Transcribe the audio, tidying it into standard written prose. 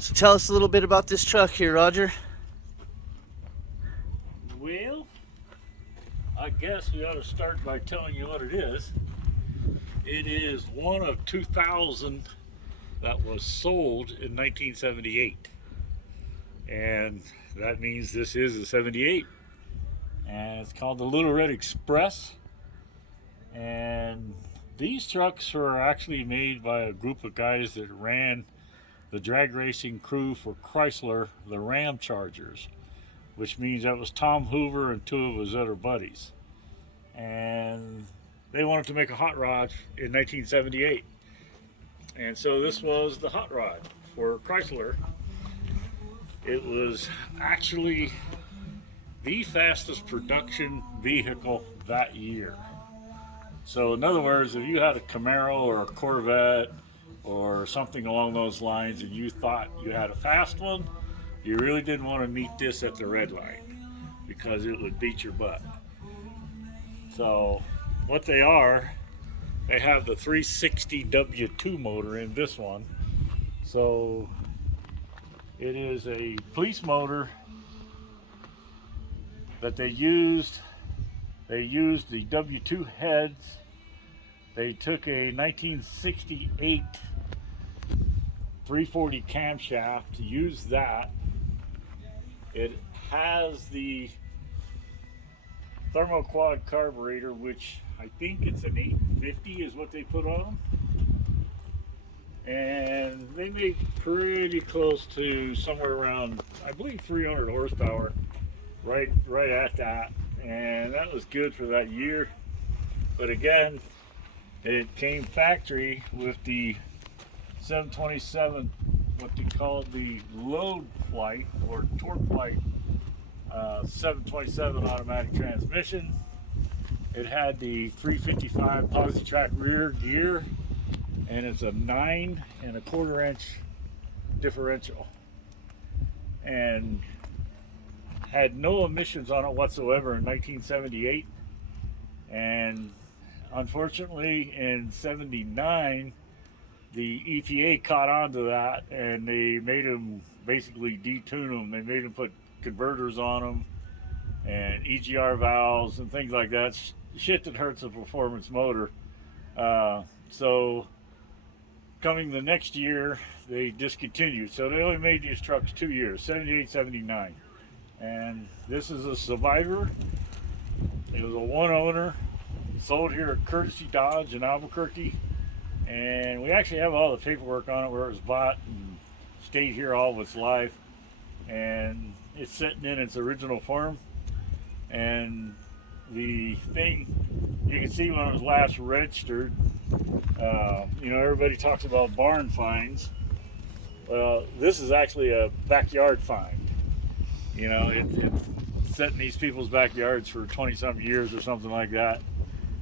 So tell us a little bit about this truck here, Roger. Well, I guess we ought to start by telling you what it is. It is one of 2,000 that was sold in 1978. And that means this is a 78. And it's called the LiL Red Express. And these trucks were actually made by a group of guys that ran the drag racing crew for Chrysler, the Ram Chargers, which means that was Tom Hoover and two of his other buddies. And they wanted to make a hot rod in 1978. And so this was the hot rod for Chrysler. It was actually the fastest production vehicle that year. So in other words, if you had a Camaro or a Corvette or something along those lines and you thought you had a fast one, you really didn't want to meet this at the red light because it would beat your butt. So what they are, they have the 360 W2 motor in this one. So it is a police motor that they used. They used the W2 heads. They took a 1968 340 camshaft, used that. It has the thermoquad carburetor, which I think it's an 850 is what they put on. And they made pretty close to somewhere around, I believe, 300 horsepower, right at that. And that was good for that year. But again, it came factory with the 727, what they call the load flight or torque flight 727 automatic transmission. It had the 355 posi-track rear gear, and it's a 9¼ inch differential, and had no emissions on it whatsoever in 1978. And unfortunately in 79 the EPA caught on to that, and they made them basically detune them. They made them put converters on them and EGR valves and things like that, shit that hurts a performance motor. So coming the next year they discontinued, so they only made these trucks 2 years, 78, 79. And this is a Survivor. It was a one owner, sold here at Courtesy Dodge in Albuquerque, and we actually have all the paperwork on it where it was bought and stayed here all of its life, and it's sitting in its original form. And the thing, you can see when it was last registered, you know, everybody talks about barn finds. Well, this is actually a backyard find. You know, it's set in these people's backyards for 20-some years or something like that.